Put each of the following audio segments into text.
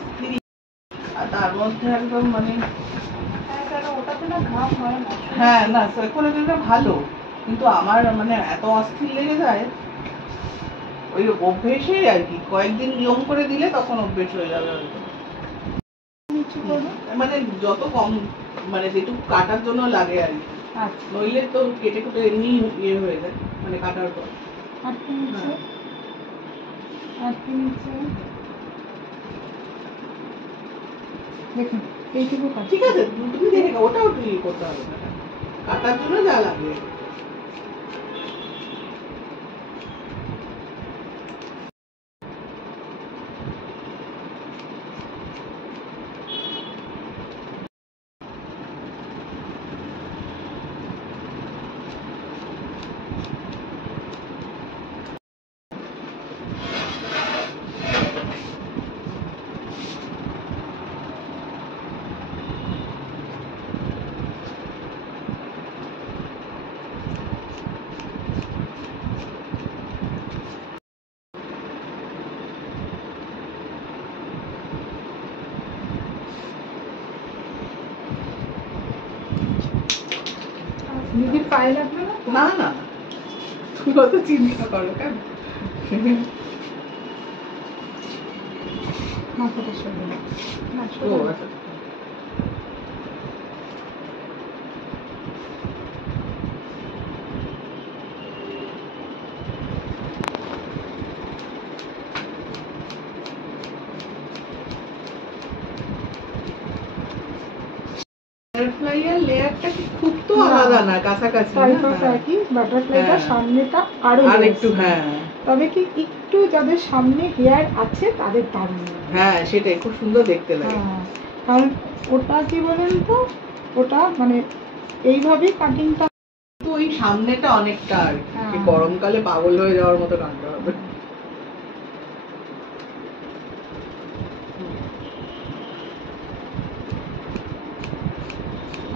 অস্থির, আর তার মধ্যে একদম মানে ওটাতে না ঘাম হয় না। হ্যাঁ না সার্কুলেটরটা ভালো, কিন্তু আমার মানে এত অস্থির লেগে যায়, ওই অভ্যেসে আর কি, কয়েকদিন নিয়ম করে দিলে তখন অভ্যেস হয়ে যাবে হয়তো। মানে যত কম, মানে যেটুকু কাটার জন্য লাগে আর কি, নইলে তো কেটে কুটে এমনি ইয়ে হয়ে যায় মানে কাটার পর। দেখুন এইটুকু ঠিক আছে, তুমি দেখে ওটাও তুমি করতে হবে না, কাটার জন্য যা লাগে। দিদির পায়ে লাগবে না? না না তুমি অত চিন্তা করো কেন, মাথাটা সরে না। ও আচ্ছা। বাটারফ্লাই এর লেয়ারটা কি খুব তো আলাদা না, কাছাকাছি কি বাটারফ্লাইটা সামনেটা আরো আর একটু, হ্যাঁ তবে কি একটু যাদের সামনে হেয়ার আছে তাদের দারুণ, হ্যাঁ সেটাই খুব সুন্দর দেখতে লাগে। কারণ ওটা কি বলেন তো, ওটা মানে এইভাবেই কাটিংটা, তো ওই সামনেটা অনেকটা আর কি, গরমকালে পাগল হয়ে যাওয়ার মতো কাটতে হবে।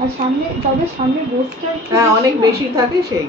আর সামনে যাদের সামনে বসটা হ্যাঁ অনেক বেশি থাকে সেই।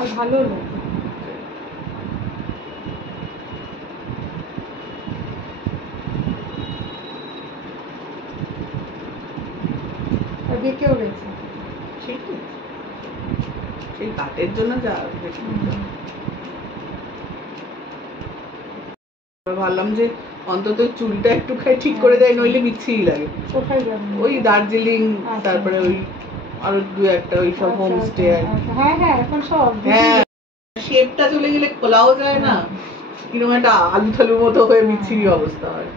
আর ভালো লাগে। আর দেখেও গেছে ঠিকই, সেই কাটের জন্য যা ভাবলাম যে অন্তত চুলটা একটু ঠিক করে দেয়, নইলে বিচ্ছিরি লাগে। ওই দার্জিলিং, তারপরে ওই আরো দু একটা ওই সব হোমস্টে, এখন সব হ্যাঁ শেপটা চলে গেলে খোলাও যায় না, কিরকম একটা আলু থালুর মতো হয়ে বিচ্ছিরি অবস্থা হয়।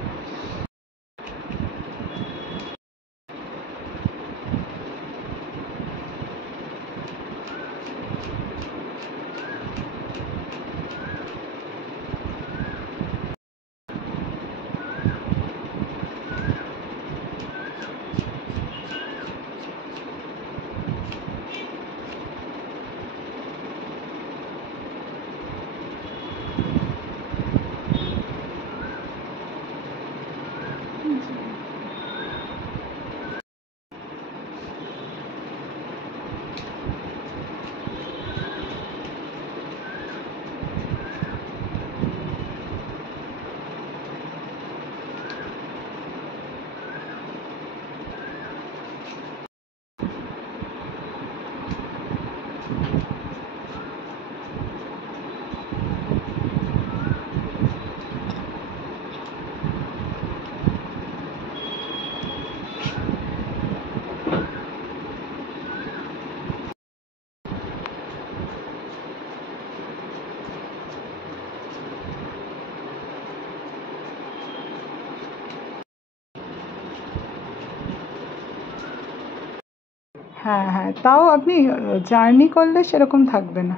হ্যাঁ হ্যাঁ, তাও আপনি জার্নি করলে সেরকম থাকবে না।